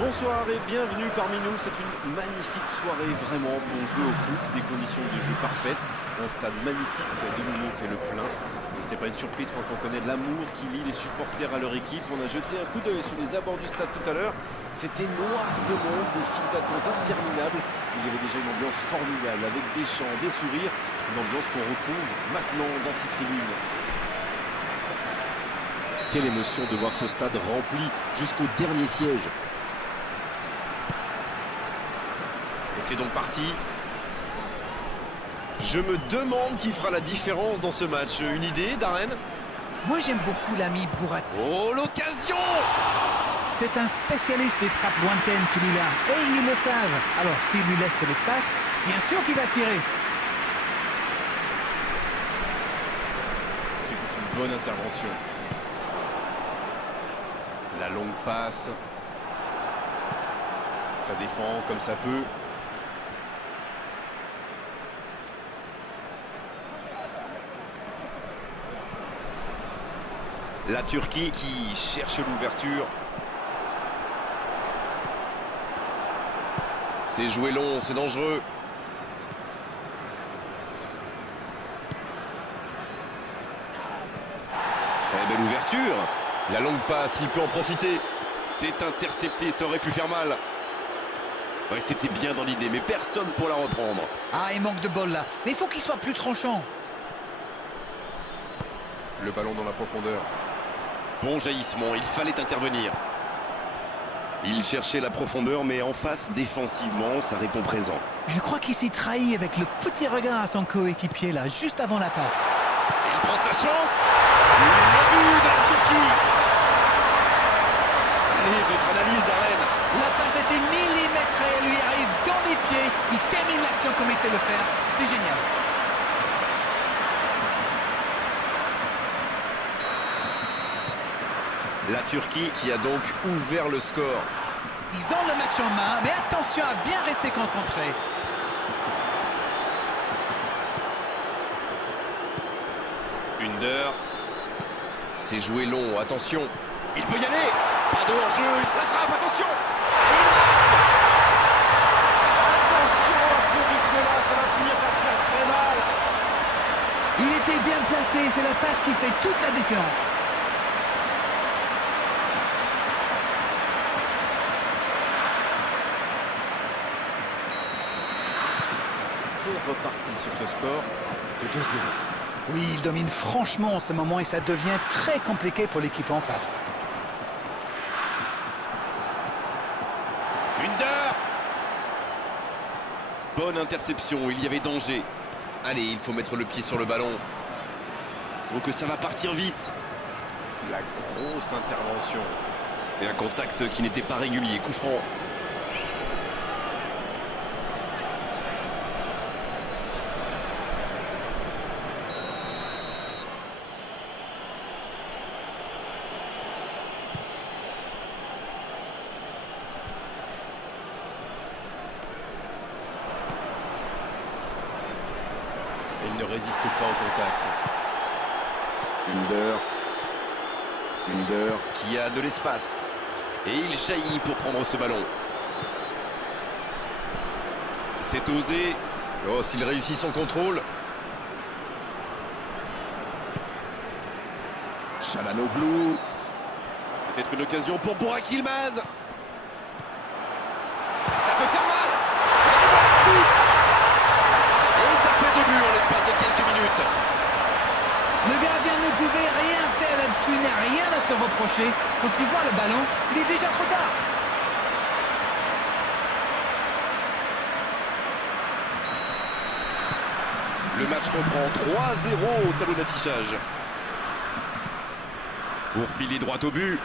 Bonsoir et bienvenue parmi nous. C'est une magnifique soirée vraiment pour jouer au foot. Des conditions de jeu parfaites. Un stade magnifique de nouveau fait le plein. Et ce n'est pas une surprise quand on connaît l'amour qui lie les supporters à leur équipe. On a jeté un coup d'œil sur les abords du stade tout à l'heure. C'était noir de monde, des files d'attente interminables. Il y avait déjà une ambiance formidable avec des chants, des sourires. Une ambiance qu'on retrouve maintenant dans ces tribunes. Quelle émotion de voir ce stade rempli jusqu'au dernier siège. Et c'est donc parti. Je me demande qui fera la différence dans ce match. Une idée, Darren? Moi, j'aime beaucoup l'ami Bourrat. Oh, l'occasion! C'est un spécialiste des frappes lointaines, celui-là. Et ils le savent. Alors, s'il lui laisse de l'espace, bien sûr qu'il va tirer. C'était une bonne intervention. La longue passe. Ça défend comme ça peut. La Turquie qui cherche l'ouverture. C'est joué long, c'est dangereux. Très belle ouverture. La longue passe, il peut en profiter. C'est intercepté, ça aurait pu faire mal. Ouais, c'était bien dans l'idée, mais personne pour la reprendre. Ah, il manque de bol là. Mais il faut qu'il soit plus tranchant. Le ballon dans la profondeur. Bon jaillissement, il fallait intervenir. Il cherchait la profondeur, mais en face, défensivement, ça répond présent. Je crois qu'il s'est trahi avec le petit regard à son coéquipier là, juste avant la passe. Il prend sa chance. Le but de la Turquie. Allez, votre analyse, Darren. La passe était millimétrée, elle lui arrive dans les pieds. Il termine l'action comme il sait le faire. C'est génial. La Turquie qui a donc ouvert le score. Ils ont le match en main, mais attention à bien rester concentré. Ünder. C'est joué long, attention. Il peut y aller. Pas de hors-jeu, la frappe, attention. Et il marque. Attention à ce rythme-là, ça va finir par faire très mal. Il était bien placé, c'est la passe qui fait toute la différence. C'est reparti sur ce score de 2-0. Oui, il domine franchement en ce moment et ça devient très compliqué pour l'équipe en face. Ünder. Bonne interception, il y avait danger. Allez, il faut mettre le pied sur le ballon. Donc ça va partir vite. La grosse intervention. Et un contact qui n'était pas régulier, coup franc. Il ne résiste pas au contact. Ünder qui a de l'espace. Et il jaillit pour prendre ce ballon. C'est osé. Oh, s'il réussit son contrôle. Çalhanoğlu. Peut-être une occasion pour Burak Yılmaz. Ça peut faire mal. Et ça fait 2 buts en l'espace de quelques minutes. Le gardien ne pouvait rien faire là-dessus, il n'a rien à se reprocher. Quand il voit le ballon, il est déjà trop tard. Le match reprend 3-0 au tableau d'affichage. Pour filer droit au but.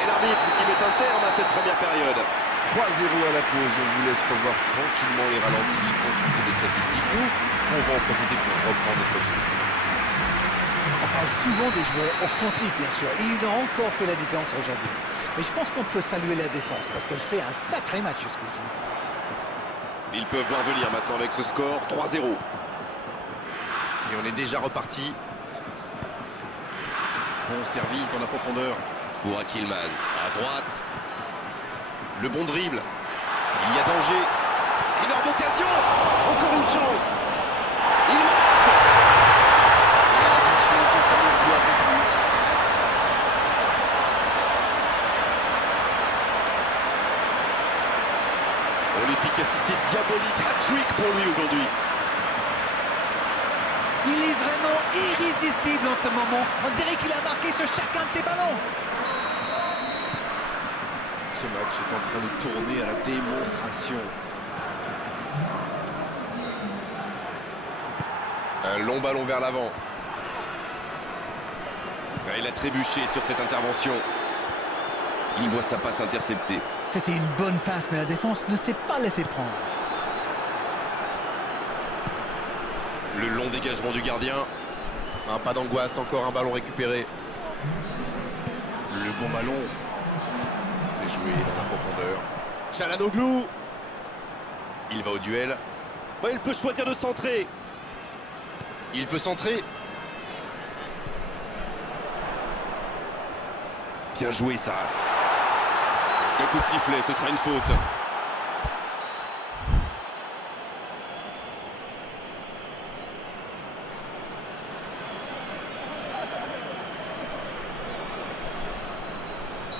Et l'arbitre qui met un terme à cette première période. 3-0 à la pause, on vous laisse revoir tranquillement les ralentis, consulter les statistiques. Nous, on va en profiter pour reprendre notre souffle. On parle souvent des joueurs offensifs, bien sûr, et ils ont encore fait la différence aujourd'hui. Mais je pense qu'on peut saluer la défense, parce qu'elle fait un sacré match jusqu'ici. Ils peuvent voir venir maintenant avec ce score 3-0. Et on est déjà reparti. Bon service dans la profondeur. Burak Yilmaz à droite. Le bon dribble. Il y a danger. Énorme occasion. Encore une chance. Il marque. Et l'addition qui s'alourdit un peu plus. Oh, l'efficacité diabolique. Hat-trick pour lui aujourd'hui. Il est vraiment irrésistible en ce moment. On dirait qu'il a marqué sur chacun de ses ballons. Ce match est en train de tourner à la démonstration. Un long ballon vers l'avant. Il a trébuché sur cette intervention. Il voit sa passe interceptée. C'était une bonne passe, mais la défense ne s'est pas laissée prendre. Le long dégagement du gardien. Un pas d'angoisse, encore un ballon récupéré. Le bon ballon. C'est joué dans la profondeur. Çalhanoğlu. Il va au duel. Ouais, il peut choisir de centrer. Il peut centrer. Bien joué ça. Un coup de sifflet, ce sera une faute.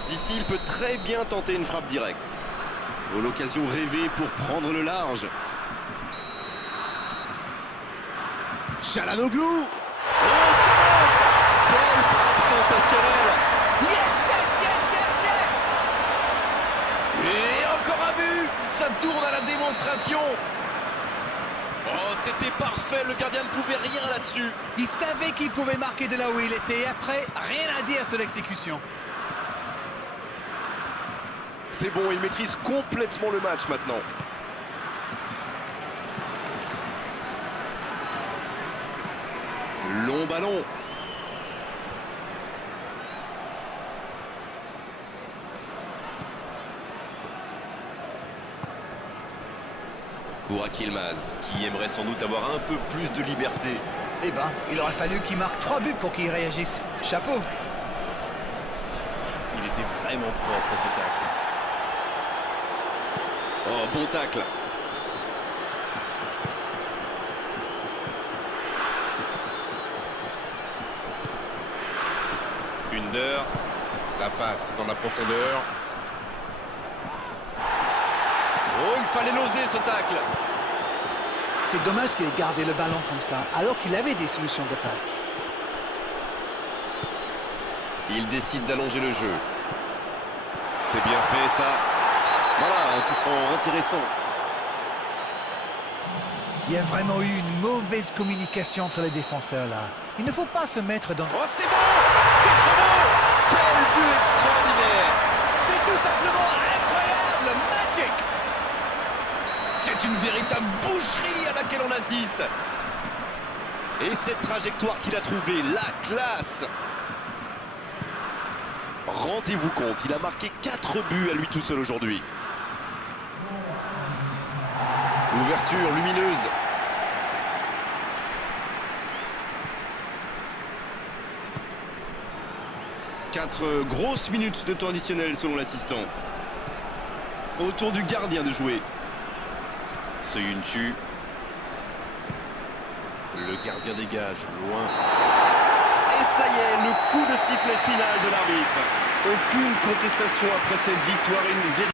D'ici, il peut très bien tenter une frappe directe. Oh, l'occasion rêvée pour prendre le large. Çalhanoğlu. Oh, ça rentre. Quelle frappe sensationnelle. Yes, yes, yes, yes, yes. Et encore un but. Ça tourne à la démonstration. Oh, c'était parfait. Le gardien ne pouvait rien là-dessus. Il savait qu'il pouvait marquer de là où il était. Et après, rien à dire sur l'exécution. C'est bon, il maîtrise complètement le match maintenant. Long ballon. Burak Yilmaz, qui aimerait sans doute avoir un peu plus de liberté. Eh ben, il aurait fallu qu'il marque 3 buts pour qu'il réagisse. Chapeau. Il était vraiment propre ce tacle. Oh, bon tacle. Under. La passe dans la profondeur. Oh, il fallait l'oser ce tacle. C'est dommage qu'il ait gardé le ballon comme ça, alors qu'il avait des solutions de passe. Il décide d'allonger le jeu. C'est bien fait ça. Voilà, un coup franc intéressant. Il y a vraiment eu une mauvaise communication entre les défenseurs là. Il ne faut pas se mettre dans... Oh, c'est beau! C'est trop beau! Quel but extraordinaire! C'est tout simplement incroyable! Magic! C'est une véritable boucherie à laquelle on assiste. Et cette trajectoire qu'il a trouvée, la classe! Rendez-vous compte, il a marqué 4 buts à lui tout seul aujourd'hui. Ouverture lumineuse. Quatre grosses minutes de temps additionnel selon l'assistant. Autour du gardien de jouer. Söyüncü. Le gardien dégage, loin. Et ça y est, le coup de sifflet final de l'arbitre. Aucune contestation après cette victoire et une véritable...